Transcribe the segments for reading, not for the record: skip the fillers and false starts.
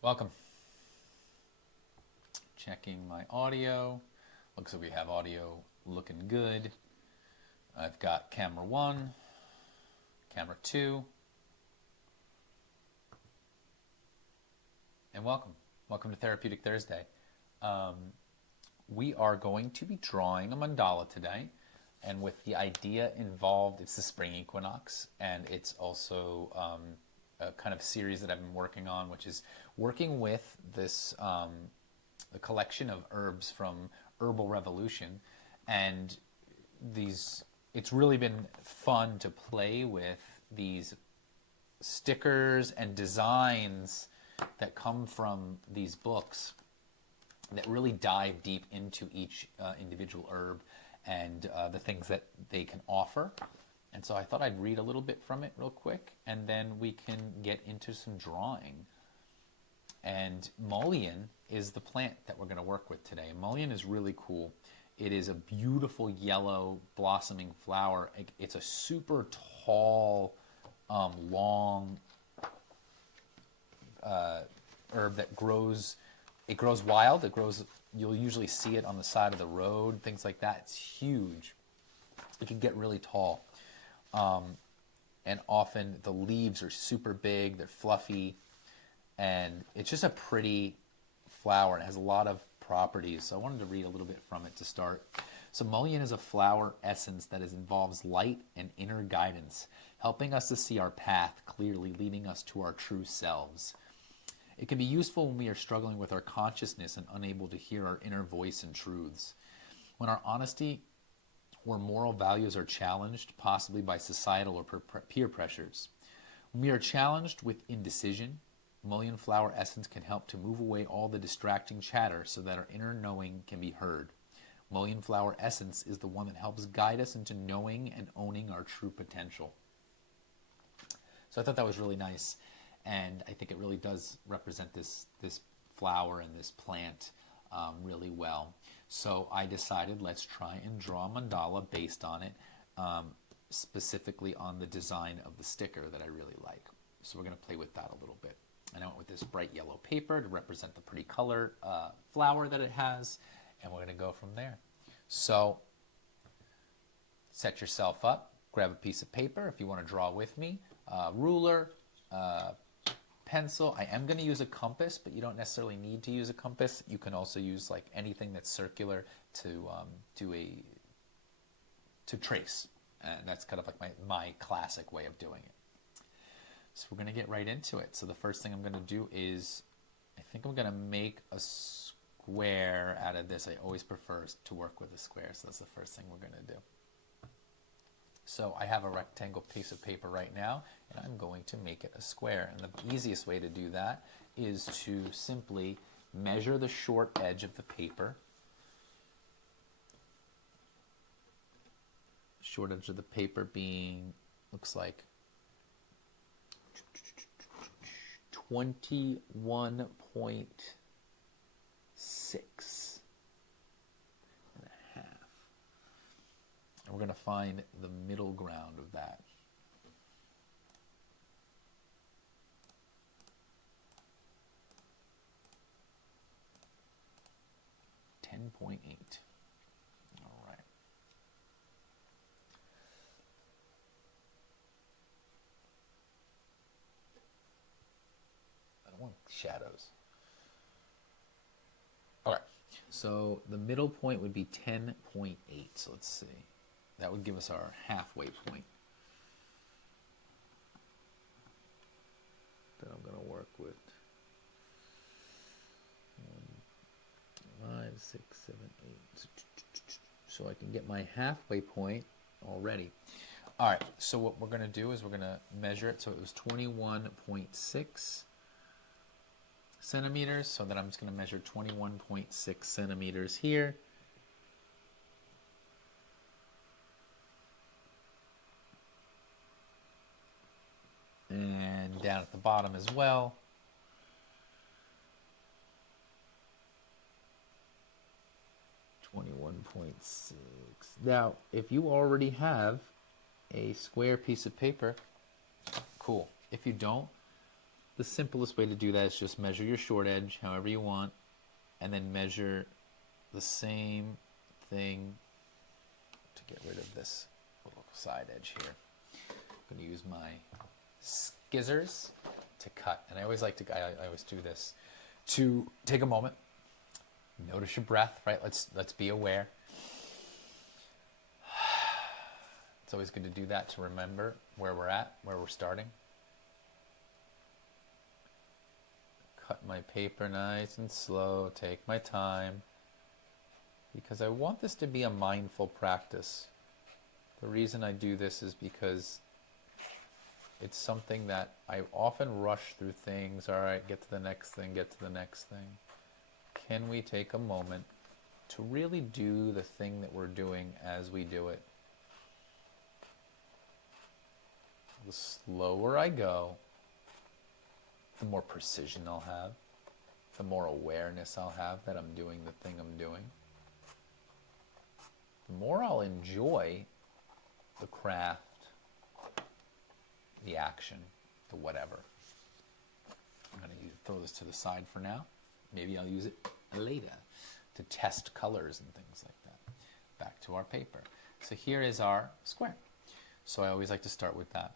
Welcome. Checking my audio. Looks like we have audio looking good. I've got camera 1, camera 2, and welcome. Welcome to Therapeutic Thursday. We are going to be drawing a mandala today, and with the idea involved, it's the spring equinox, and it's also a kind of series that I've been working on, which is working with this the collection of herbs from Herbal Revolution, and it's really been fun to play with these stickers and designs that come from these books that really dive deep into each individual herb and the things that they can offer. And so I thought I'd read a little bit from it real quick, and then we can get into some drawing. And mullein is the plant that we're going to work with today. Mullein is really cool. It is a beautiful yellow blossoming flower. It's a super tall, long herb that grows. It grows wild. You'll usually see it on the side of the road, things like that. It's huge. It can get really tall. And often the leaves are super big, they're fluffy, and it's just a pretty flower. It has a lot of properties, so I wanted to read a little bit from it to start. So mullein is a flower essence that involves light and inner guidance, helping us to see our path clearly, leading us to our true selves. It can be useful when we are struggling with our consciousness and unable to hear our inner voice and truths. When our honesty or moral values are challenged, possibly by societal or peer pressures. When we are challenged with indecision, mullein flower essence can help to move away all the distracting chatter so that our inner knowing can be heard. Mullein flower essence is the one that helps guide us into knowing and owning our true potential. So I thought that was really nice, and I think it really does represent this flower and this plant really well. So I decided let's try and draw a mandala based on it, specifically on the design of the sticker that I really like. So we're going to play with that a little bit. And I went with this bright yellow paper to represent the pretty color flower that it has, and we're going to go from there. So set yourself up, grab a piece of paper if you want to draw with me, ruler, pencil. I am going to use a compass, but you don't necessarily need to use a compass. You can also use like anything that's circular to trace, and that's kind of like my classic way of doing it. So we're going to get right into it. So the first thing I'm going to do is, I think I'm going to make a square out of this. I always prefer to work with a square, so that's the first thing we're going to do. So I have a rectangle piece of paper right now, and I'm going to make it a square. And the easiest way to do that is to simply measure the short edge of the paper. Short edge of the paper being, looks like 21.6 and a half. And we're going to find the middle ground of that. .8. All right. I don't want shadows. All right. So the middle point would be 10.8. So let's see. That would give us our halfway point that I'm going to work with. 5, 6, 7, 8. So I can get my halfway point already. All right, so what we're going to do is we're going to measure it. So it was 21.6 centimeters. So then I'm just going to measure 21.6 centimeters here. And down at the bottom as well. .6. Now, if you already have a square piece of paper, cool. If you don't, the simplest way to do that is just measure your short edge however you want, and then measure the same thing to get rid of this little side edge here. I'm going to use my scissors to cut, and I always like to, I always do this, to take a moment, notice your breath, right? Let's be aware. It's always good to do that to remember where we're at, where we're starting. Cut my paper nice and slow, take my time, because I want this to be a mindful practice. The reason I do this is because it's something that I often rush through things. All right, get to the next thing, get to the next thing. Can we take a moment to really do the thing that we're doing as we do it? The slower I go, the more precision I'll have, the more awareness I'll have that I'm doing the thing I'm doing. The more I'll enjoy the craft, the action, the whatever. I'm going to throw this to the side for now. Maybe I'll use it later to test colors and things like that. Back to our paper. So here is our square. So I always like to start with that.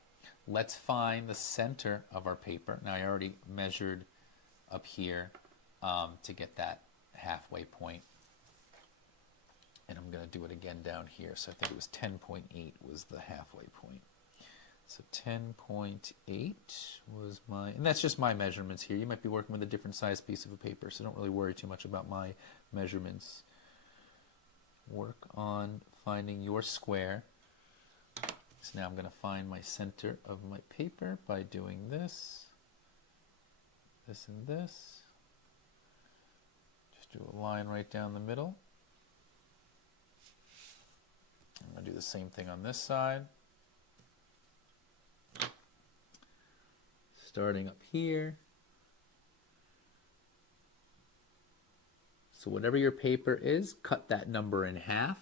Let's find the center of our paper. Now I already measured up here to get that halfway point. And I'm going to do it again down here. So I think it was 10.8 was the halfway point. So 10.8 was my, and that's just my measurements here. You might be working with a different size piece of a paper, so don't really worry too much about my measurements. Work on finding your square. So now I'm going to find my center of my paper by doing this, this and this. Just do a line right down the middle. I'm going to do the same thing on this side. Starting up here. So whatever your paper is, cut that number in half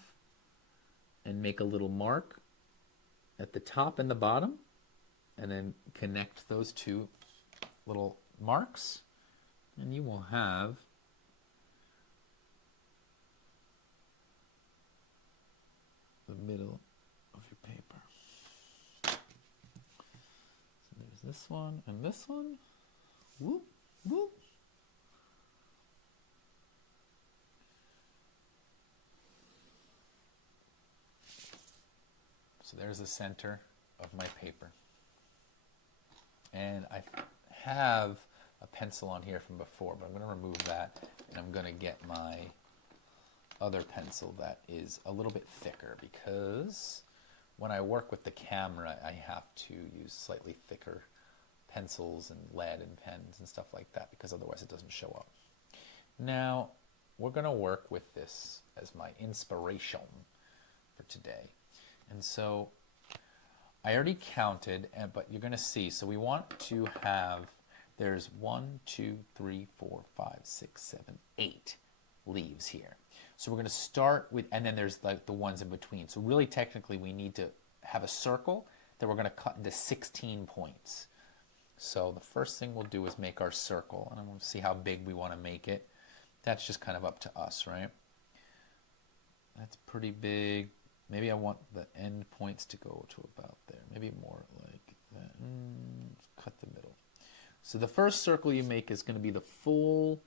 and make a little mark at the top and the bottom, and then connect those two little marks, and you will have the middle of your paper. So there's this one and this one. Whoop, whoop. So there's the center of my paper. And I have a pencil on here from before, but I'm going to remove that, and I'm going to get my other pencil that is a little bit thicker, because when I work with the camera, I have to use slightly thicker pencils and lead and pens and stuff like that, because otherwise it doesn't show up. Now, we're going to work with this as my inspiration for today. And so I already counted, but you're going to see, so we want to have, there's 1, 2, 3, 4, 5, 6, 7, 8 leaves here. So we're going to start with, and then there's like the ones in between. So really technically we need to have a circle that we're going to cut into 16 points. So the first thing we'll do is make our circle, and I'm going to see how big we want to make it. That's just kind of up to us, right? That's pretty big. Maybe I want the end points to go to about there. Maybe more like that. Cut the middle. So the first circle you make is going to be the full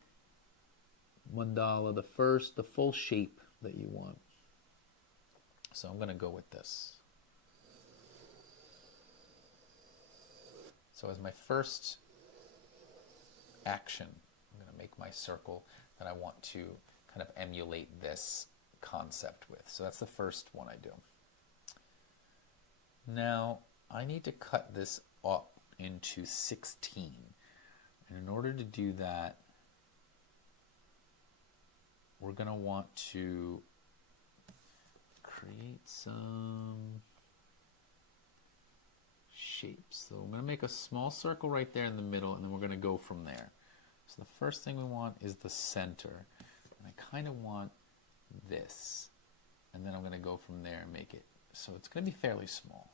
mandala, the full shape that you want. So I'm going to go with this. So as my first action, I'm going to make my circle that I want to kind of emulate this concept with. So that's the first one I do. Now I need to cut this up into 16. And in order to do that, we're going to want to create some shapes. So I'm going to make a small circle right there in the middle, and then we're going to go from there. So the first thing we want is the center. And I kind of want this, and then I'm going to go from there and make it so it's going to be fairly small.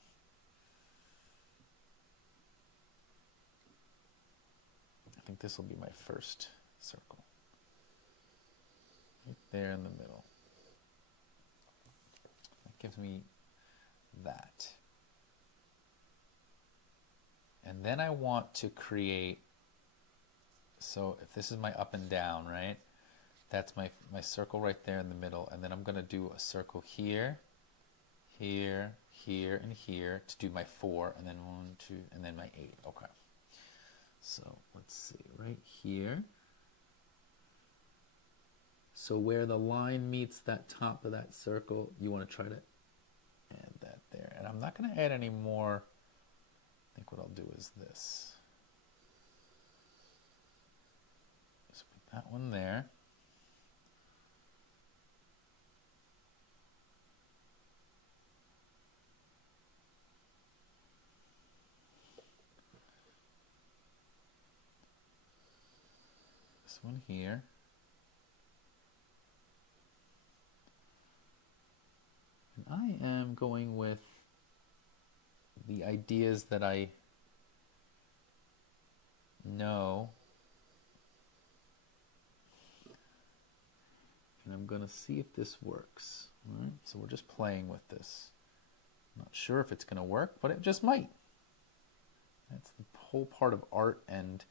think this will be my first circle. Right there in the middle. That gives me that. And then I want to create, so if this is my up and down, right? That's my circle right there in the middle. And then I'm going to do a circle here, here, here, and here to do my 4, and then 1, 2, and then my 8. Okay. So let's see, right here. So where the line meets that top of that circle, you want to try to add that there. And I'm not going to add any more. I think what I'll do is this. Just put that one there. This one here. And I am going with the ideas that I know. And I'm going to see if this works. All right? So we're just playing with this. I'm not sure if it's going to work, but it just might. That's the whole part of art, and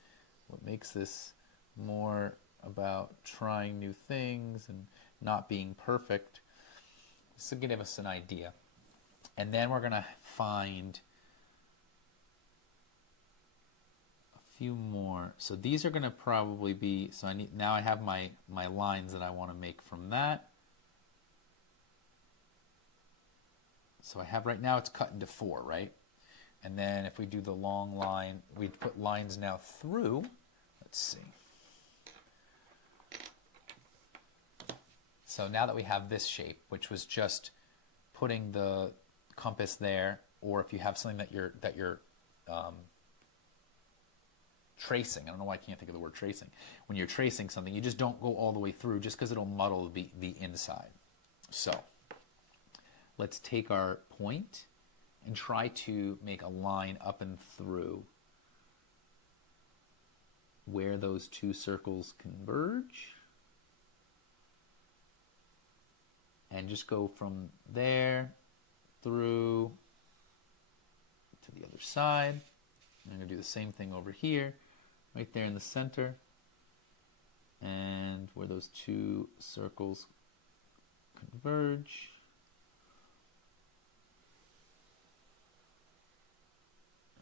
what makes this more about trying new things and not being perfect. This will give us an idea. And then we're going to find a few more. So these are going to probably be, so now I have my lines that I want to make from that. So I have right now it's cut into 4, right? And then if we do the long line, we put lines now through. Let's see. So now that we have this shape, which was just putting the compass there, or if you have something that you're tracing. I don't know why I can't think of the word tracing. When you're tracing something, you just don't go all the way through just because it'll muddle the inside. So let's take our point and try to make a line up and through where those 2 circles converge. And just go from there through to the other side. And I'm going to do the same thing over here, right there in the center. And where those 2 circles converge.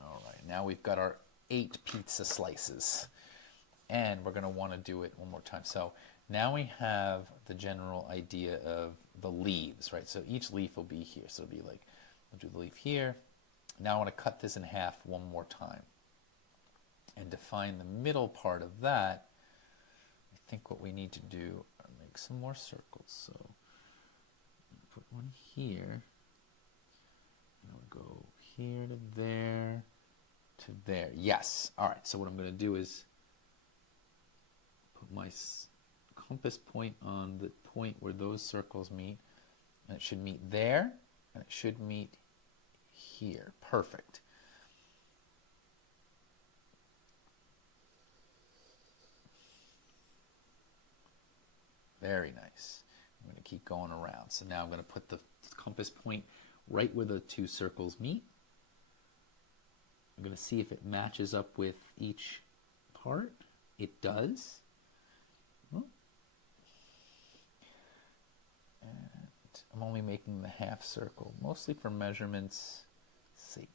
All right, now we've got our 8 pizza slices. And we're going to want to do it one more time. So now we have the general idea of the leaves, right? So each leaf will be here. So it'll be like, we'll do the leaf here. Now I want to cut this in half one more time. And to find the middle part of that, I think what we need to do are make some more circles. So put one here. And I'll go here to there to there. Yes. All right. So what I'm going to do is put my compass point on the point where those circles meet, and it should meet there, and it should meet here. Perfect. Very nice. I'm going to keep going around. So now I'm going to put the compass point right where the 2 circles meet. I'm going to see if it matches up with each part. It does. And I'm only making the half circle, mostly for measurement's sake.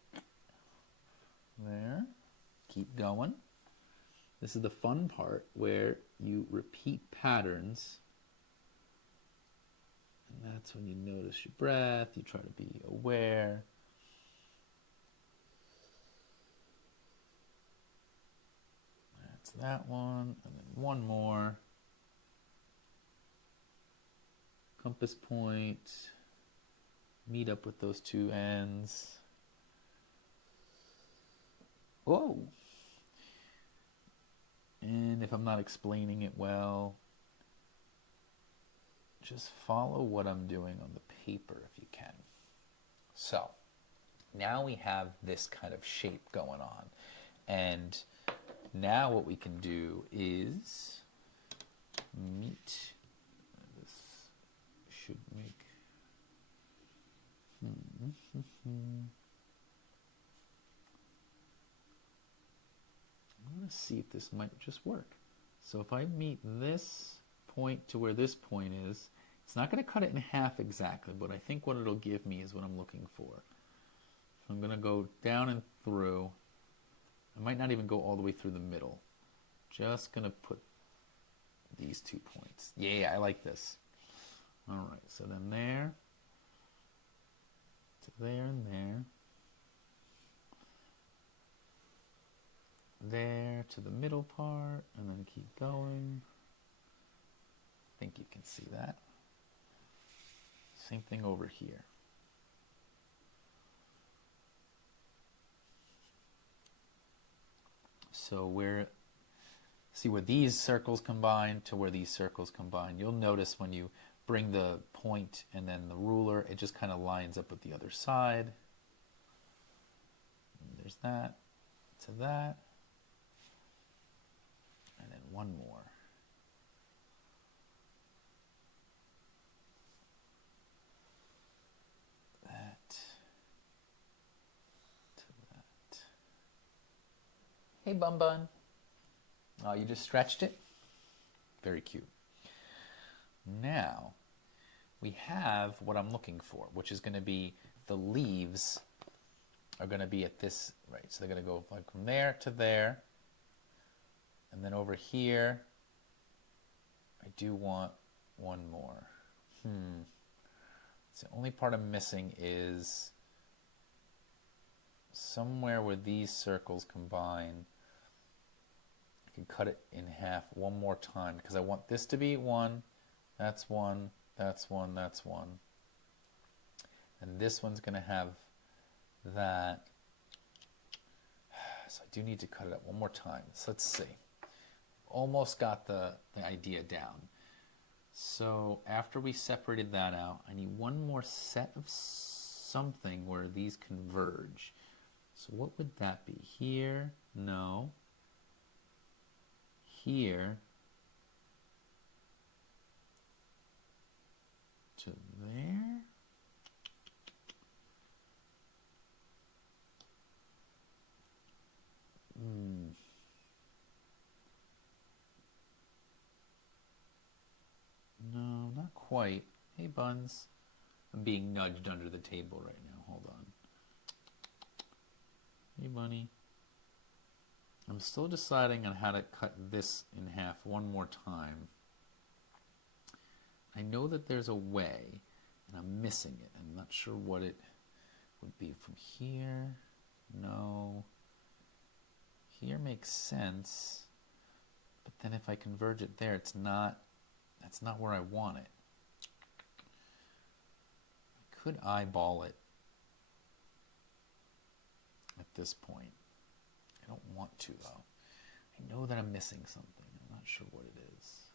There. Keep going. This is the fun part where you repeat patterns. And that's when you notice your breath, you try to be aware. That's that one, and then one more. Compass point, meet up with those 2 ends. Whoa! And if I'm not explaining it well, just follow what I'm doing on the paper if you can. So, now we have this kind of shape going on. And Now what we can do is meet. This should make. I'm going to see if this might just work. So if I meet this point to where this point is, it's not going to cut it in half exactly, but I think what it'll give me is what I'm looking for. So I'm going to go down and through. I might not even go all the way through the middle. Just going to put these 2 points. Yeah, I like this. All right, so then there, to there and there. There to the middle part, and then keep going. I think you can see that. Same thing over here. So see where these circles combine to where these circles combine. You'll notice when you bring the point and then the ruler, it just kind of lines up with the other side. And there's that to that. And then one more. That to that. Hey, Bun Bun. Oh, you just stretched it? Very cute. Now, we have what I'm looking for, which is going to be the leaves are going to be at this, right? So they're going to go like from there to there. And then over here, I do want one more. So the only part I'm missing is somewhere where these circles combine. I can cut it in half one more time because I want this to be one, that's one, that's one, that's one. And this one's going to have that. So I do need to cut it up one more time. So let's see. Almost got the idea down. So after we separated that out, I need one more set of something where these converge. So what would that be? Here? No. Here to there? No, not quite. Hey, Buns. I'm being nudged under the table right now. Hold on. Hey, Bunny. I'm still deciding on how to cut this in half one more time. I know that there's a way, and I'm missing it. I'm not sure what it would be. From here? No. Here makes sense. But then if I converge it there, that's not where I want it. I could eyeball it at this point. I don't want to, though. I know that I'm missing something. I'm not sure what it is.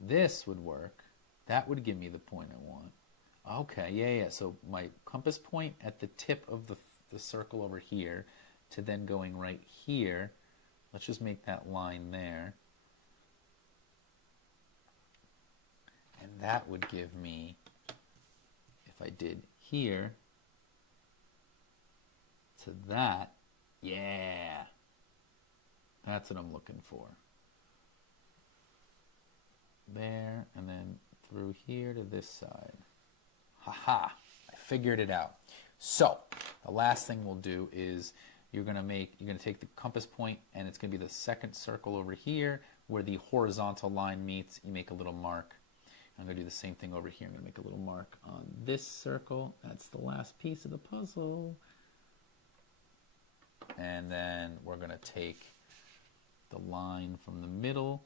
This would work. That would give me the point I want. Okay, yeah. So my compass point at the tip of the circle over here to then going right here. Let's just make that line there. And that would give me, if I did here to that, yeah, that's what I'm looking for. There, and then through here to this side. Haha, I figured it out. So, the last thing we'll do is you're going to take the compass point and it's going to be the second circle over here where the horizontal line meets. You make a little mark. I'm going to do the same thing over here. I'm going to make a little mark on this circle. That's the last piece of the puzzle. And then we're going to take the line from the middle.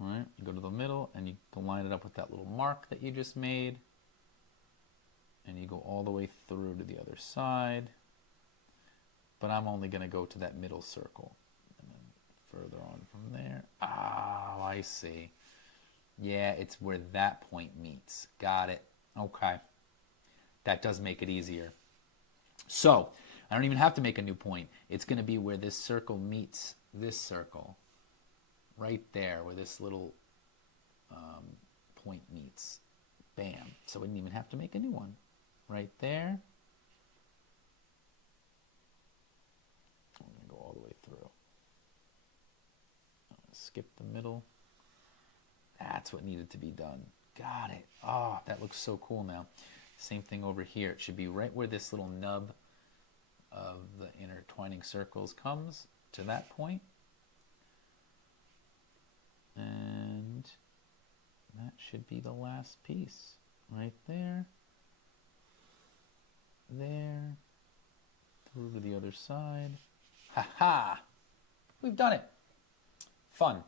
All right, you go to the middle and you line it up with that little mark that you just made. And you go all the way through to the other side. But I'm only going to go to that middle circle. And then further on from there. Oh, I see. Yeah, it's where that point meets. Got it. Okay. That does make it easier. So, I don't even have to make a new point. It's going to be where this circle meets this circle right there where this little point meets. Bam. So we didn't even have to make a new one. Right there. I'm going to go all the way through. I'm going to skip the middle. That's what needed to be done. Got it. Oh, that looks so cool now. Same thing over here. It should be right where this little nub of the intertwining circles comes to that point. And that should be the last piece. Right there. There. Through to the other side. Ha ha! We've done it. Fun.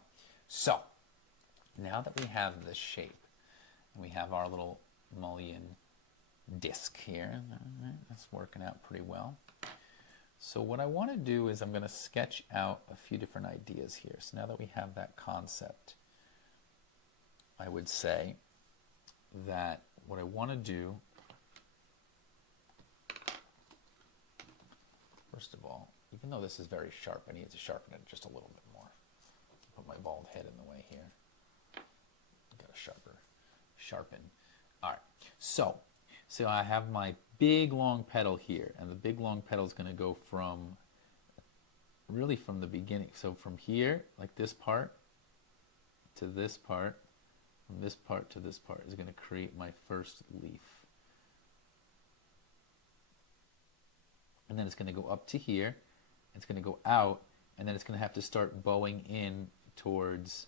So, now that we have this shape, and we have our little mullion disc here, that's working out pretty well. So what I want to do is I'm going to sketch out a few different ideas here. So now that we have that concept, I would say that what I want to do, first of all, even though this is very sharp, I need to sharpen it just a little bit more. Put my bald head in the way here. Got a sharpen. All right, so I have my big long petal here, and the big long petal is going to go from, really from the beginning. So from here, like this part, to this part, from this part to this part is going to create my first leaf. And then it's going to go up to here, it's going to go out, and then it's going to have to start bowing in towards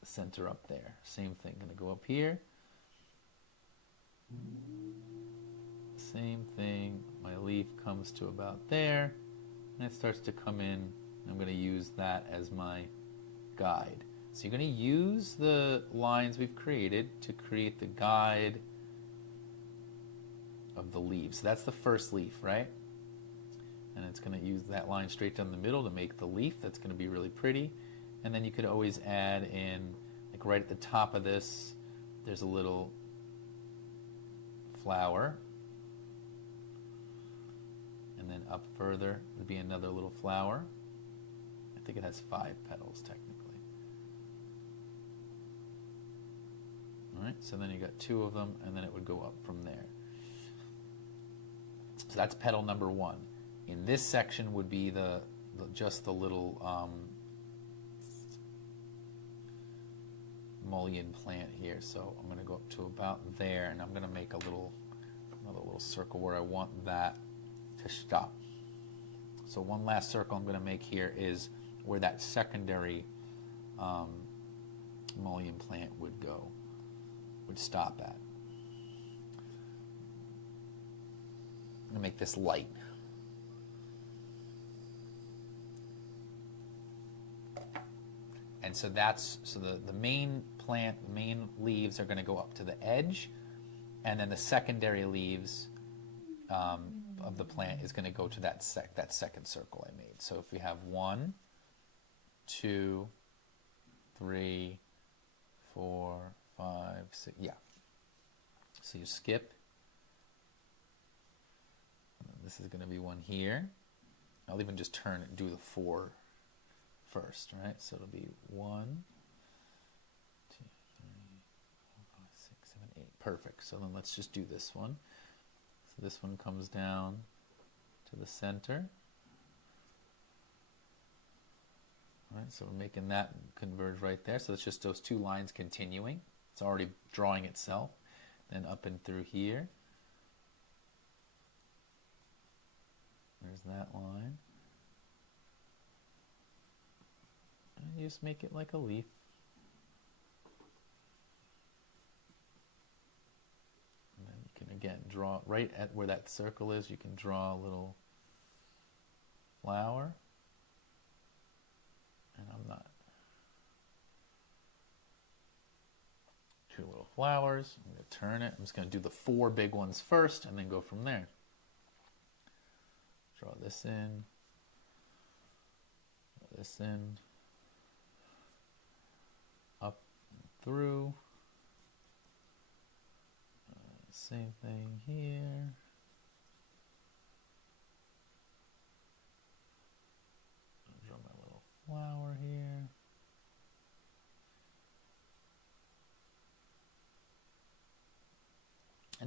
the center up there. Same thing, going to go up here. Same thing, my leaf comes to about there, and it starts to come in. I'm going to use that as my guide. So you're going to use the lines we've created to create the guide of the leaves. So that's the first leaf, right? And it's going to use that line straight down the middle to make the leaf. That's going to be really pretty. And then you could always add in, like right at the top of this, there's a little flower. And then up further would be another little flower. I think it has 5 petals technically. All right, so then you got 2 of them, and then it would go up from there. So that's petal number 1. In this section would be just the little mullion plant here. So I'm going to go up to about there, and I'm going to make another little circle where I want that to stop. So one last circle I'm going to make here is where that secondary mullion plant would stop at. I'm going to make this light. And so the main plant, the main leaves are going to go up to the edge, and then the secondary leaves of the plant is going to go to that second circle I made. So if we have 1, 2, 3, 4, 5, 6, yeah. So you skip. This is going to be one here. I'll even just do the 4 first, right? So it'll be 1, 2, 3, 4, 5, 6, 7, 8. Perfect. So then let's just do this one. So this one comes down to the center. All right, so we're making that converge right there. So it's just those 2 lines continuing. It's already drawing itself. Then up and through here. There's that line. And you just make it like a leaf. And then you can again draw right at where that circle is, you can draw a little flower. And I'm not. 2 little flowers. I'm going to turn it. I'm just going to do the 4 big ones first and then go from there. Draw this in. Draw this in. Up and through. Same thing here.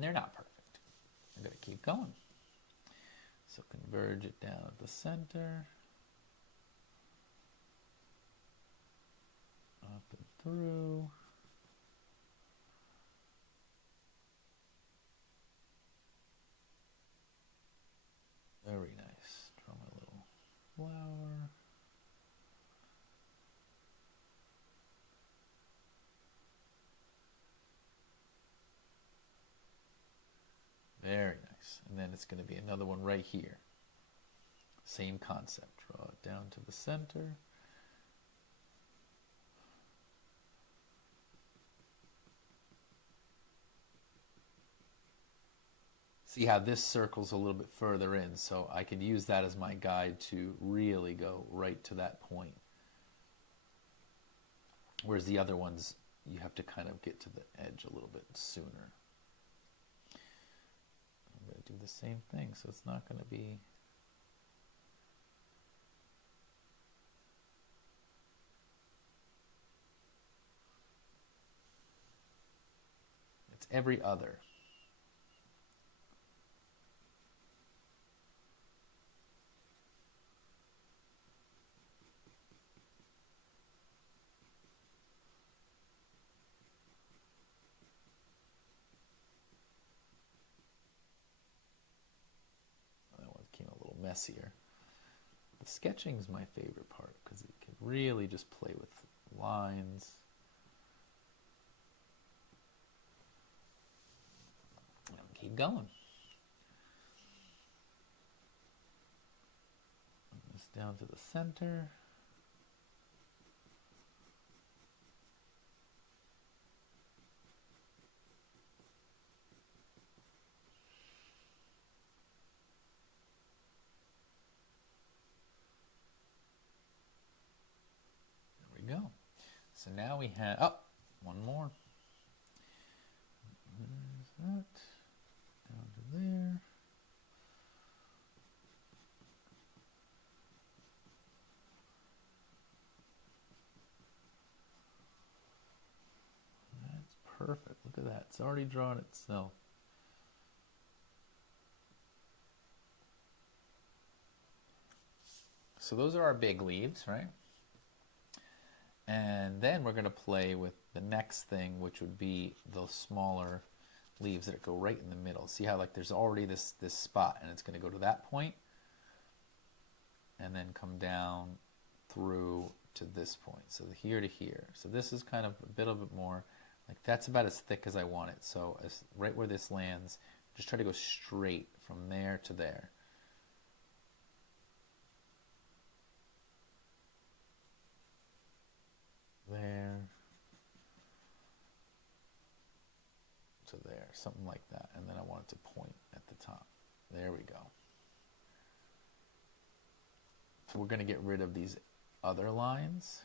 and they're not perfect. I'm going to keep going. So converge it down at the center, up and through. Very nice. Draw my little flower. Very nice. And then it's going to be another one right here. Same concept. Draw it down to the center. See how this circle's a little bit further in, so I could use that as my guide to really go right to that point. Whereas the other ones, you have to kind of get to the edge a little bit sooner. I'm going to do the same thing, so it's not going to be... It's every other. Messier. The sketching is my favorite part because you can really just play with lines. And keep going. Bring this down to the center. Go. So now we have, oh, one more. There's that. Down to there. That's perfect. Look at that. It's already drawn itself. So those are our big leaves, right? And then we're going to play with the next thing, which would be the smaller leaves that go right in the middle. See how like there's already this spot, and it's going to go to that point and then come down through to this point. So here to here. So this is kind of a bit more, like that's about as thick as I want it. So as right where this lands, just try to go straight from there to there. There to there, something like that, and then I want it to point at the top. There we go. So we're going to get rid of these other lines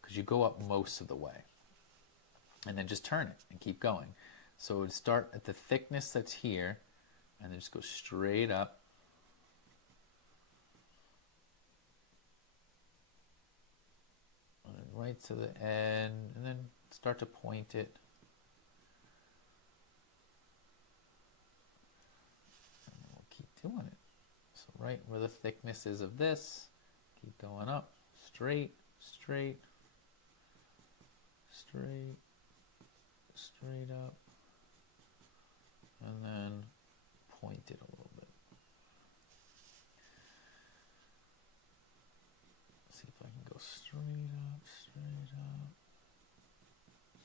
because you go up most of the way, and then just turn it and keep going. So it would start at the thickness that's here, and then just go straight up. Right to the end, and then start to point it. And we'll keep doing it. So right where the thickness is of this, keep going up, straight, straight, straight, straight up, and then point it a little bit. See if I can go straight up, straight up,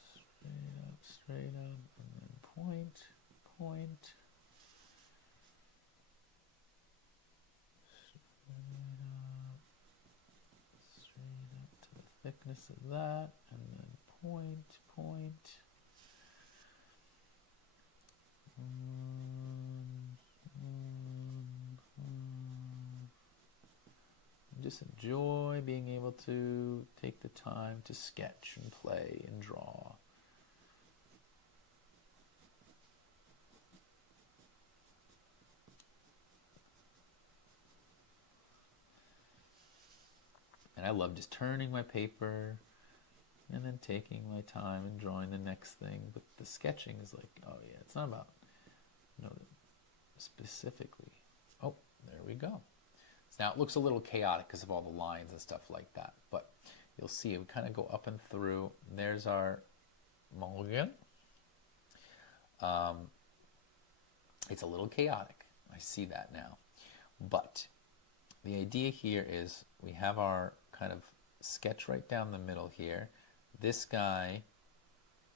straight up, straight up, and then point, point, straight up to the thickness of that, and then point, point. Just enjoy being able to take the time to sketch and play and draw. And I love just turning my paper and then taking my time and drawing the next thing. But the sketching is like, oh yeah, it's not about, specifically. Oh, there we go. So now it looks a little chaotic because of all the lines and stuff like that, but you'll see it would kind of go up and through. There's our mulligan. It's a little chaotic. I see that now. But the idea here is we have our kind of sketch right down the middle here. This guy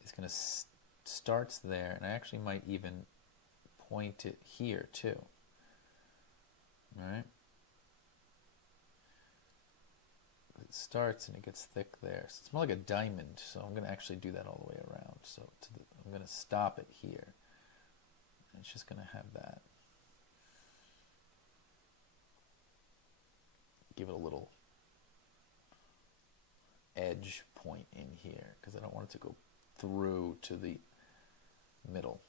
is going to starts there, and I actually might even point it here too. All right? It starts and it gets thick there. So it's more like a diamond, so I'm going to actually do that all the way around. So I'm going to stop it here. And it's just going to have that. Give it a little edge point in here because I don't want it to go through to the middle.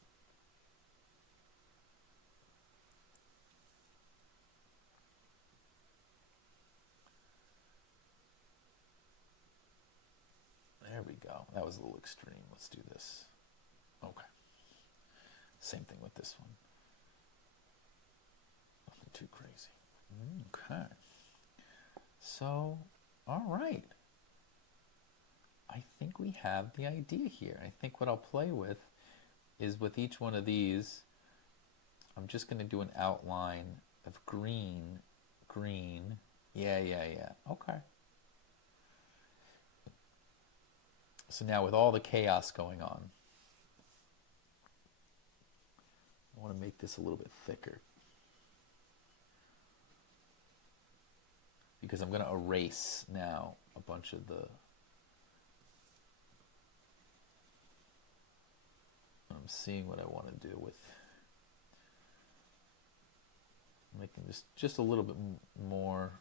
There we go. That was a little extreme. Let's do this. Okay. Same thing with this one. Nothing too crazy. Okay. So, all right. I think we have the idea here. I think what I'll play with is with each one of these, I'm just going to do an outline of green, green. Yeah. Okay. So now with all the chaos going on, I want to make this a little bit thicker because I'm going to erase now a bunch of the I'm seeing what I want to do with making this just a little bit more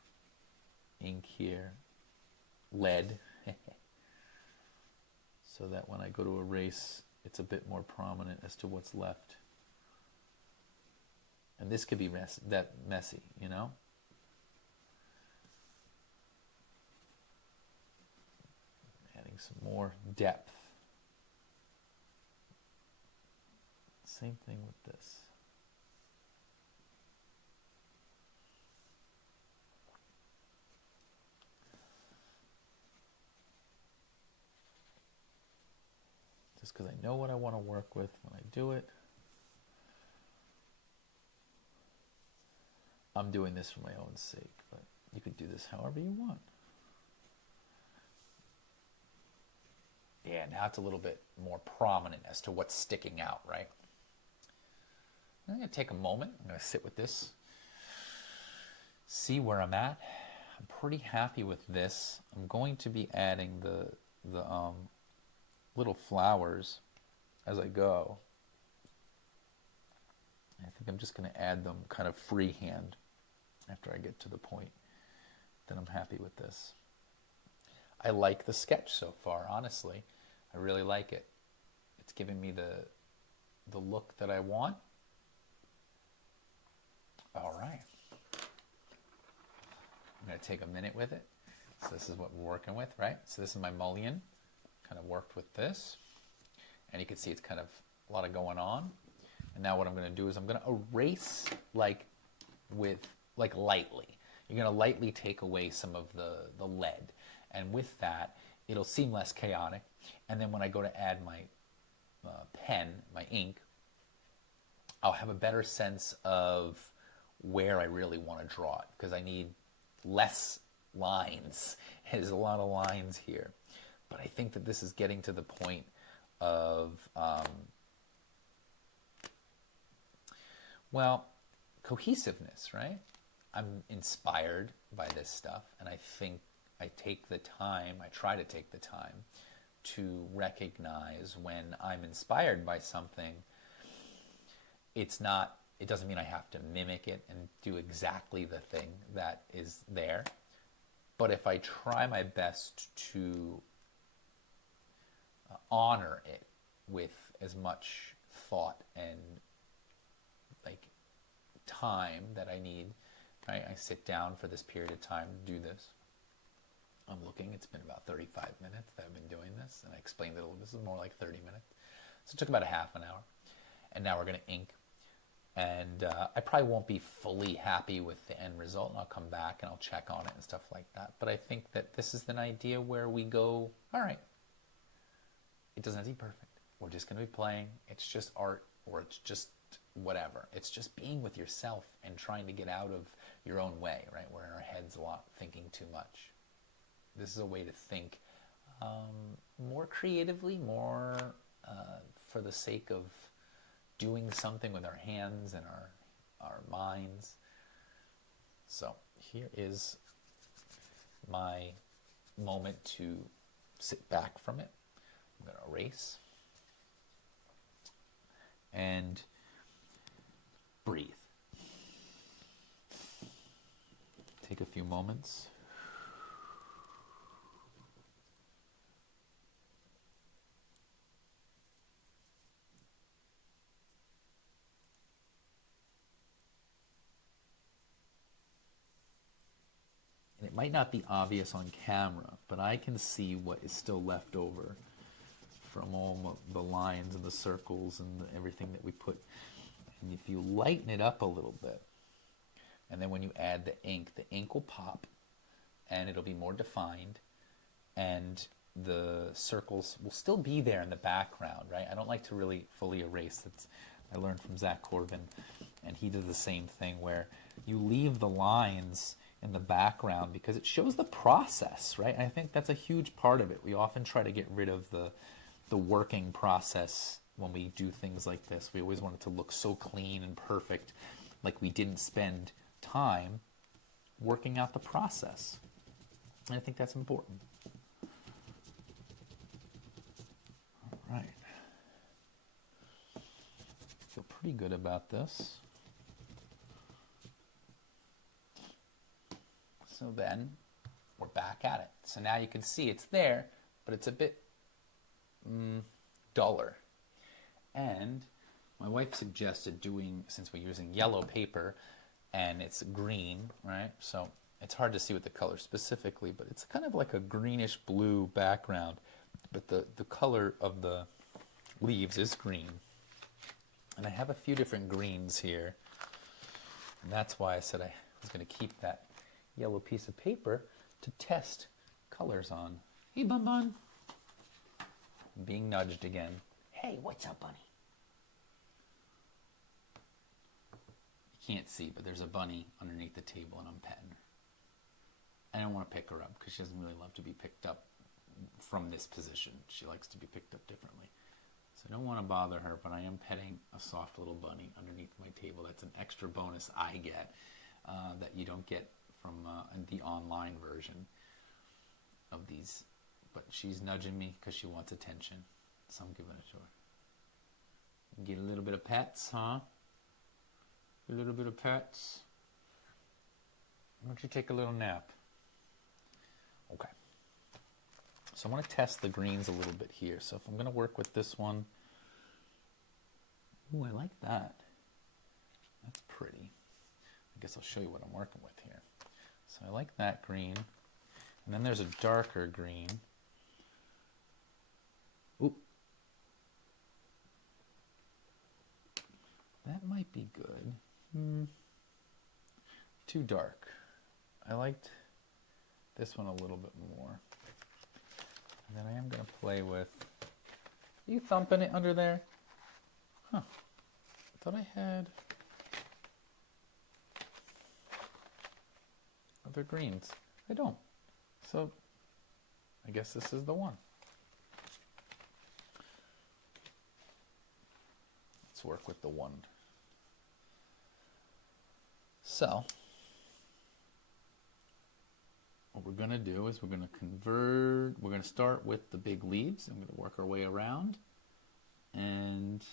ink here, lead, so that when I go to erase, it's a bit more prominent as to what's left. And this could be messy, you know? Adding some more depth. Same thing with this. Just because I know what I want to work with when I do it. I'm doing this for my own sake, but you could do this however you want. Yeah, now it's a little bit more prominent as to what's sticking out, right? I'm going to take a moment. I'm going to sit with this, see where I'm at. I'm pretty happy with this. I'm going to be adding the little flowers as I go. I think I'm just going to add them kind of freehand after I get to the point that I'm happy with this. I like the sketch so far, honestly. I really like it. It's giving me the look that I want. All right. I'm going to take a minute with it. So this is what we're working with, right? So this is my mullion. Kind of worked with this. And you can see it's kind of a lot of going on. And now what I'm going to do is I'm going to erase lightly. You're going to lightly take away some of the lead. And with that, it'll seem less chaotic. And then when I go to add my pen, my ink, I'll have a better sense of where I really want to draw it, because I need less lines. There's a lot of lines here. But I think that this is getting to the point of, cohesiveness, right? I'm inspired by this stuff, and I think I try to take the time to recognize when I'm inspired by something. It doesn't mean I have to mimic it and do exactly the thing that is there. But if I try my best to honor it with as much thought and time that I need, right? I sit down for this period of time to do this. I'm looking, it's been about 35 minutes that I've been doing this, and I explained it a little. This is more like 30 minutes. So it took about a half an hour. And now we're going to ink. And I probably won't be fully happy with the end result, and I'll come back and I'll check on it and stuff like that. But I think that this is an idea where we go, all right, it doesn't have to be perfect. We're just going to be playing. It's just art, or it's just whatever. It's just being with yourself and trying to get out of your own way, right? We're in our heads a lot, thinking too much. This is a way to think more creatively, more for the sake of doing something with our hands and our minds. So here is my moment to sit back from it. I'm going to erase and breathe. Take a few moments. And it might not be obvious on camera, but I can see what is still left over from all the lines and the circles and everything that we put. And if you lighten it up a little bit, and then when you add the ink will pop, and it'll be more defined, and the circles will still be there in the background, right? I don't like to really fully erase. I learned from Zach Corvin, and he did the same thing where you leave the lines in the background because it shows the process, right? And I think that's a huge part of it. We often try to get rid of the working process when we do things like this. We always want it to look so clean and perfect, like we didn't spend time working out the process. And I think that's important. All right. I feel pretty good about this. So then we're back at it. So now you can see it's there, but it's a bit duller. And my wife suggested doing, since we're using yellow paper and it's green, right? So it's hard to see with the color specifically, but it's kind of like a greenish blue background, but the color of the leaves is green. And I have a few different greens here, and that's why I said I was going to keep that yellow piece of paper to test colors on. Hey, Bun Bun. I'm being nudged again. Hey, what's up, bunny? You can't see, but there's a bunny underneath the table, and I'm petting her. I don't want to pick her up because she doesn't really love to be picked up from this position. She likes to be picked up differently. So I don't want to bother her, but I am petting a soft little bunny underneath my table. That's an extra bonus I get that you don't get from the online version of these. But she's nudging me because she wants attention, so I'm giving it to her. Get a little bit of pets, huh? A little bit of pets. Why don't you take a little nap? Okay. So I want to test the greens a little bit here. So if I'm going to work with this one, ooh, I like that. That's pretty. I guess I'll show you what I'm working with here. So I like that green. And then there's a darker green. Ooh. That might be good. Too dark. I liked this one a little bit more. And then I am going to play with... Are you thumping it under there? Huh. I thought I had other greens. I don't. So I guess this is the one. Let's work with the one. So what we're going to do is we're going to start with the big leaves. I'm going to work our way around, and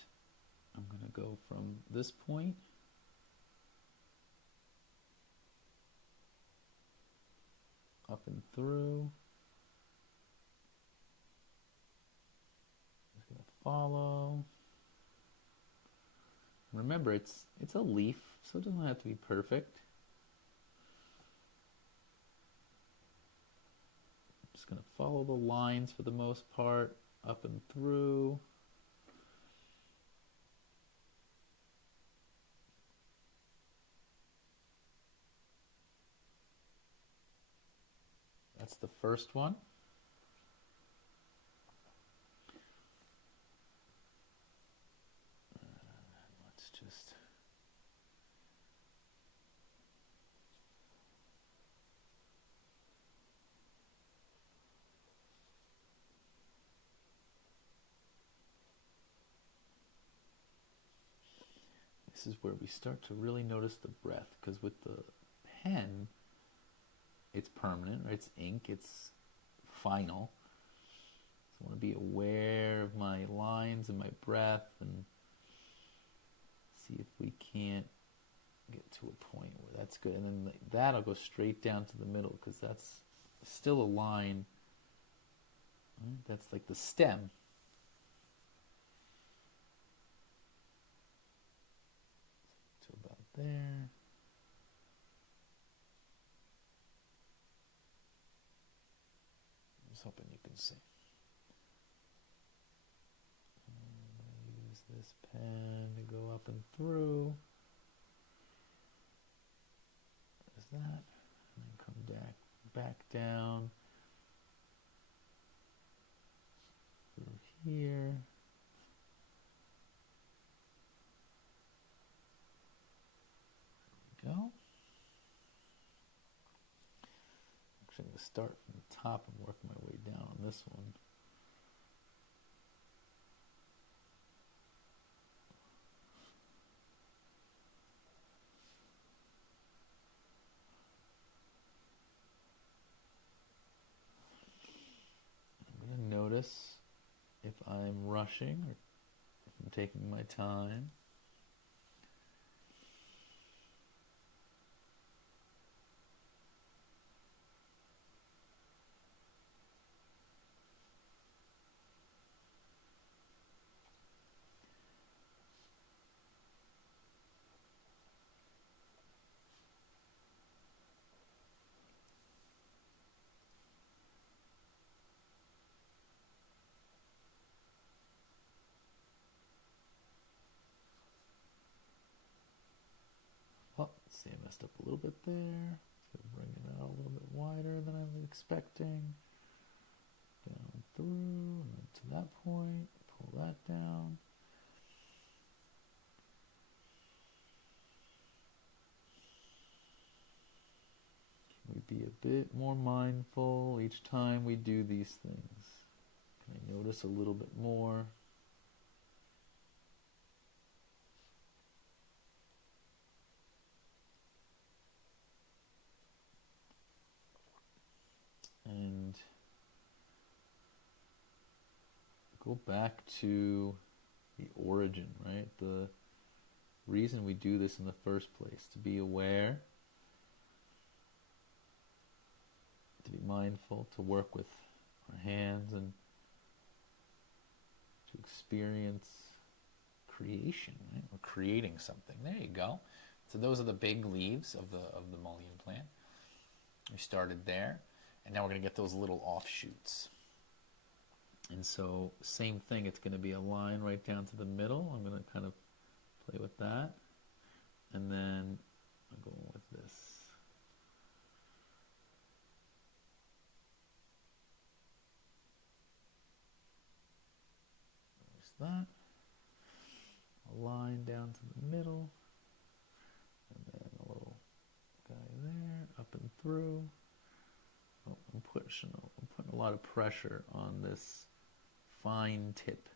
I'm going to go from this point up and through. Just going to follow. Remember, it's a leaf, so it doesn't have to be perfect. just going to follow the lines for the most part, up and through. That's the first one. Let's just... This is where we start to really notice the breath, because with the pen, it's permanent, right? It's ink, it's final. So I want to be aware of my lines and my breath and see if we can't get to a point where that's good. And then that'll go straight down to the middle, because that's still a line. Right? That's like the stem. To about there. I'm hoping you can see. I'm going to use this pen to go up and through. There's that. And then come back down. Through here. There we go. I'm going to start from the top and work my way down on this one. I'm going to notice if I'm rushing or if I'm taking my time. Oh, see, I messed up a little bit there. So bring it out a little bit wider than I was expecting. Down through, and then to that point, pull that down. Can we be a bit more mindful each time we do these things? Can I notice a little bit more? And go back to the origin, right? The reason we do this in the first place, to be aware, to be mindful, to work with our hands, and to experience creation, right? We're creating something. There you go. So those are the big leaves of the mullein plant. We started there. And now we're going to get those little offshoots. And so, same thing, it's going to be a line right down to the middle. I'm going to kind of play with that. And then I'm going with this. There's that. A line down to the middle. And then a little guy there, up and through. I'm putting a lot of pressure on this fine tip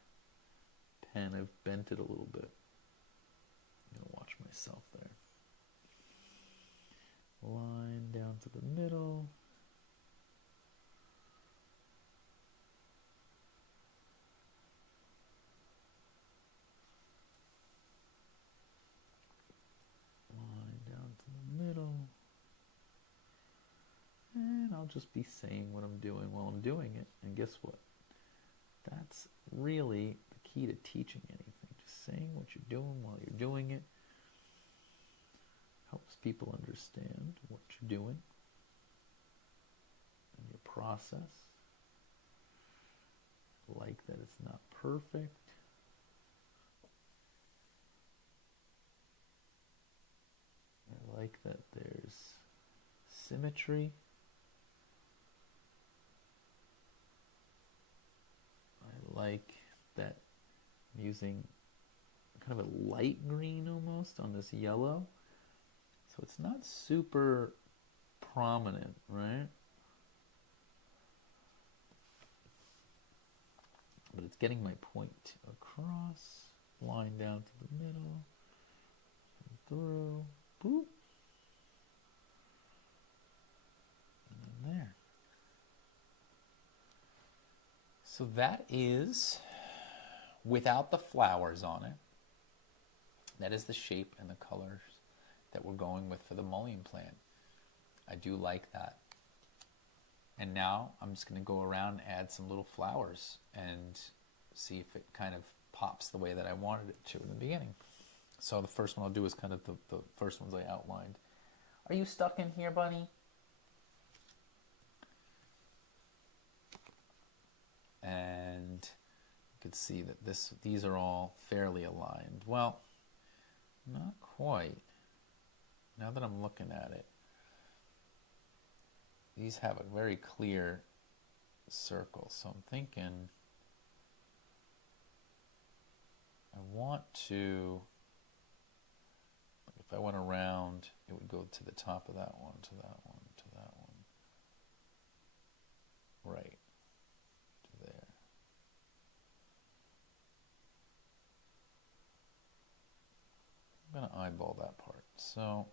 pen. I've bent it a little bit. I'm going to watch myself there. Line down to the middle. Line down to the middle. And I'll just be saying what I'm doing while I'm doing it. And guess what? That's really the key to teaching anything. Just saying what you're doing while you're doing it helps people understand what you're doing and your process. like that it's not perfect. I like that there's symmetry. I like that I'm using kind of a light green almost on this yellow. So it's not super prominent, right? But it's getting my point across, line down to the middle, and through, boop, and then there. So that is without the flowers on it. That is the shape and the colors that we're going with for the mullein plant. I do like that. And now I'm just going to go around and add some little flowers and see if it kind of pops the way that I wanted it to in the beginning. So the first one I'll do is kind of the first ones I outlined. Are you stuck in here, bunny? And you can see that these are all fairly aligned. Well, not quite. Now that I'm looking at it, these have a very clear circle. So I'm thinking I want to, if I went around, it would go to the top of that one, to that one, to that one. Right. To there. I'm going to eyeball that part. So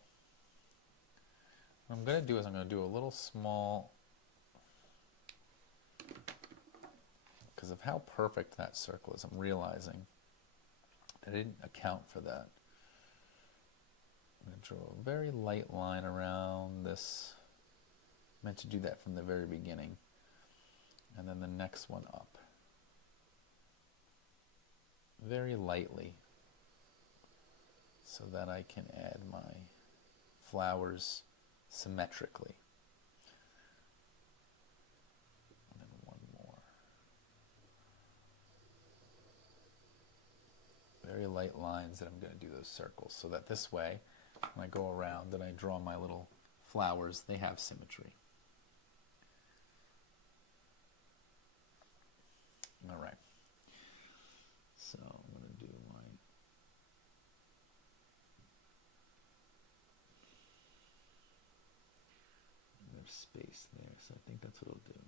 what I'm going to do is I'm going to do a little small, because of how perfect that circle is, I'm realizing that I didn't account for that. I'm going to draw a very light line around this. I meant to do that from the very beginning. And then the next one up. Very lightly, so that I can add my flowers symmetrically. And then one more. Very light lines that I'm going to do those circles, so that this way, when I go around and I draw my little flowers, they have symmetry. All right. So I'm going to do my there's space there, so I think that's what I'll do.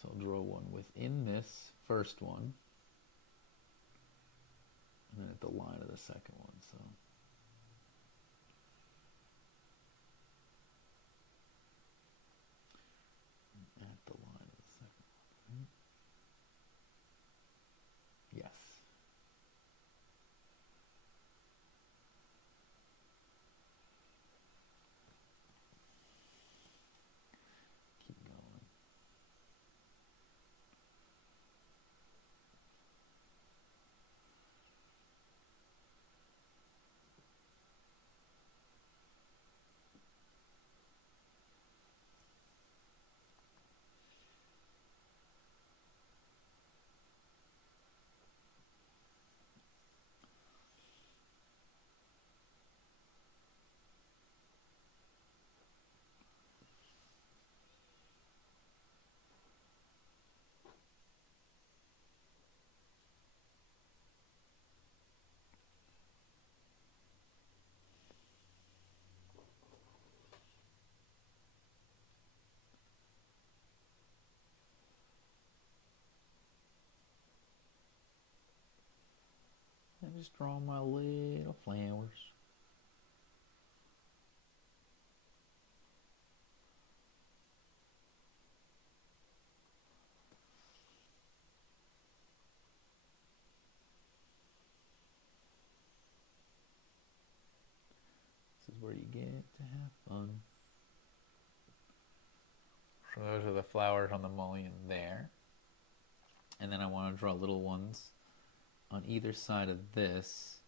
So I'll draw one within this first one, and then at the line of the second one. So at the line of the second one. Yes. Keep going. And just draw my little flowers. This is where you get to have fun. So those are the flowers on the mullein there. And then I want to draw little ones on either side of this.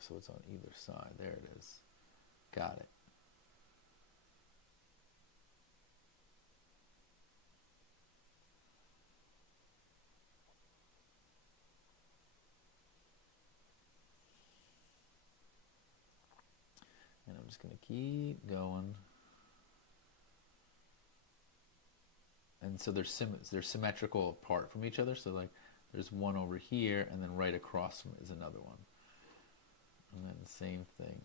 so it's on either side. There it is. Got it. And I'm just going to keep going. And so they're symmetrical apart from each other. So like there's one over here, and then right across from it is another one. And then the same thing.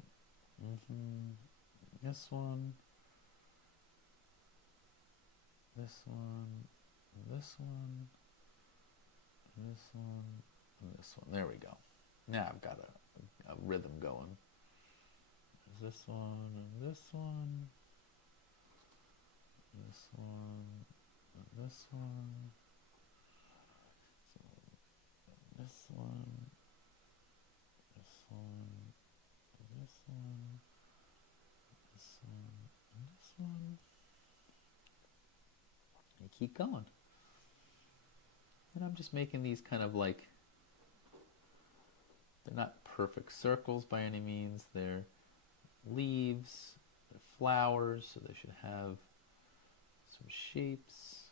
This one, this one, this one, this one, and this one. There we go. Now I've got a rhythm going. There's this one, and this one, this one, and this one, so this one, this one, this one, this one, and this one. And keep going. And I'm just making these kind of like, they're not perfect circles by any means. They're leaves, they're flowers, so they should have some shapes.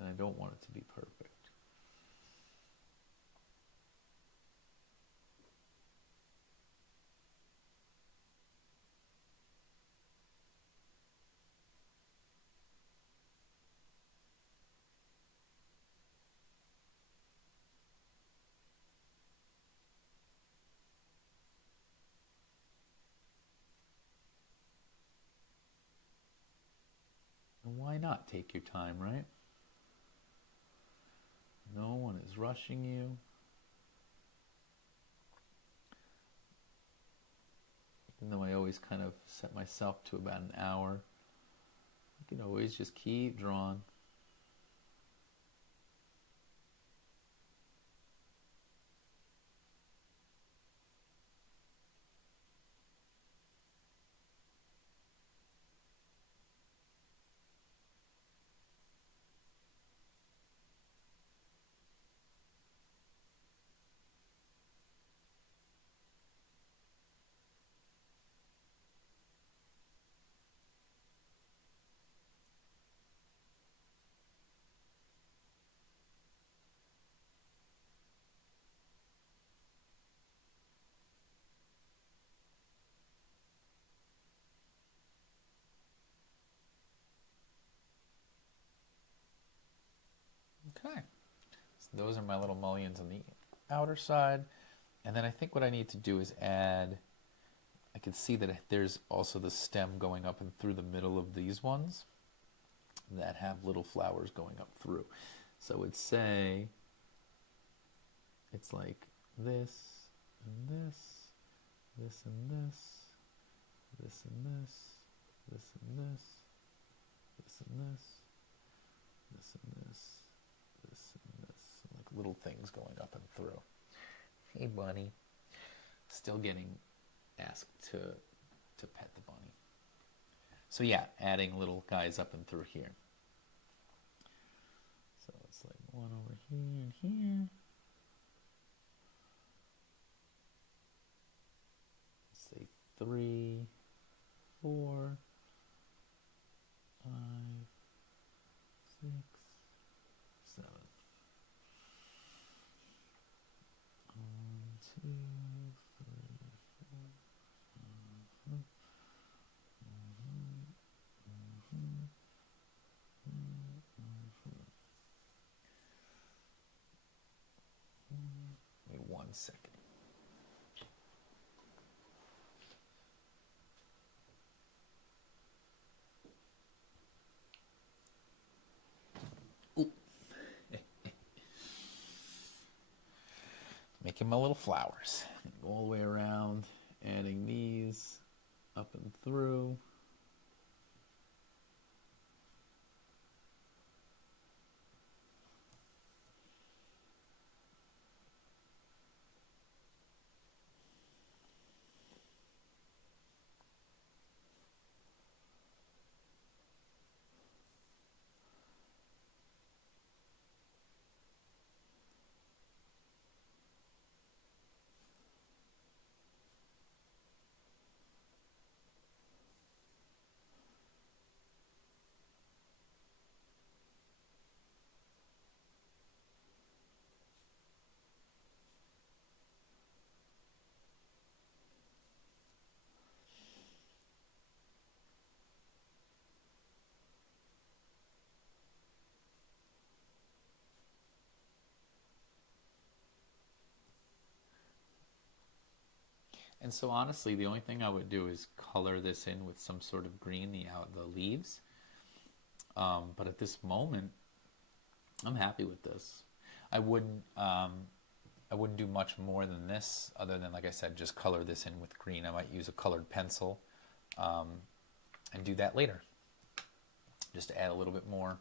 And I don't want it to be perfect. And why not take your time, right? No one is rushing you. Even though I always kind of set myself to about an hour, you can always just keep drawing. Okay, so those are my little mullions on the outer side. And then I think what I need to do is add, I can see that there's also the stem going up and through the middle of these ones that have little flowers going up through. So it'd say, it's like this and this, this and this, this and this, this and this, this and this, this and this, this and this, like little things going up and through. Hey, bunny. Still getting asked to pet the bunny. So yeah, adding little guys up and through here. So it's like one over here and here. Let's say 3, 4, 5, 6, 7. 1, 2, 3, 4, 5, 6. Wait 1 second. Ooh. Making my little flowers. Go all the way around, adding these up and through. And so honestly, the only thing I would do is color this in with some sort of green, the leaves. But at this moment, I'm happy with this. I wouldn't do much more than this, other than, like I said, just color this in with green. I might use a colored pencil and do that later, just to add a little bit more.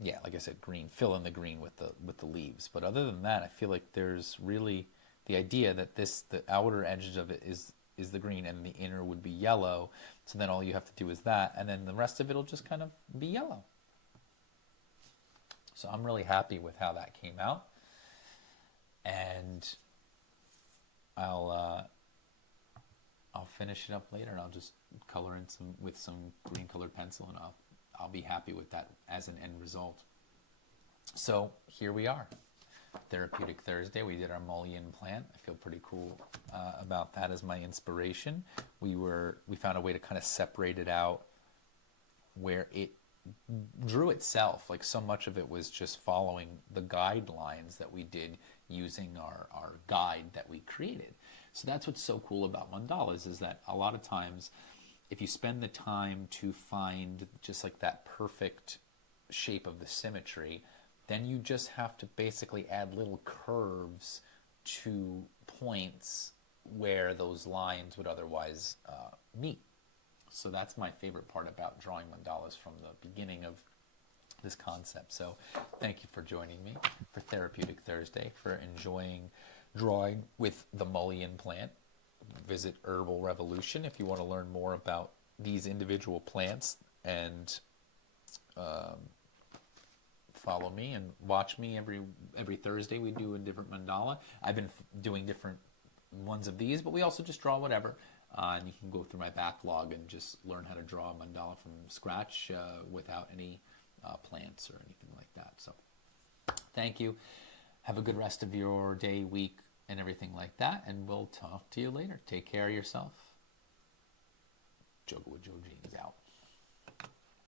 Yeah, like I said, green. Fill in the green with the leaves. But other than that, I feel like there's really the idea that the outer edges of it is the green, and the inner would be yellow. So then all you have to do is that, and then the rest of it will just kind of be yellow. So I'm really happy with how that came out, and I'll finish it up later, and I'll just color in with some green colored pencil, and I'll be happy with that as an end result. So here we are, Therapeutic Thursday. We did our mullein plant. I feel pretty cool about that as my inspiration. We found a way to kind of separate it out where it drew itself. Like, so much of it was just following the guidelines that we did using our guide that we created. So that's what's so cool about mandalas, is that a lot of times if you spend the time to find just like that perfect shape of the symmetry, then you just have to basically add little curves to points where those lines would otherwise meet. So that's my favorite part about drawing mandalas from the beginning of this concept. So thank you for joining me for Therapeutic Thursday, for enjoying drawing with the mullein plant. Visit Herbal Revolution if you want to learn more about these individual plants, and follow me and watch me every Thursday. We do a different mandala. I've been doing different ones of these, but we also just draw whatever. And you can go through my backlog and just learn how to draw a mandala from scratch without any plants or anything like that. So thank you. Have a good rest of your day, week, and everything like that. And we'll talk to you later. Take care of yourself. Jogo with Joe Jeans out.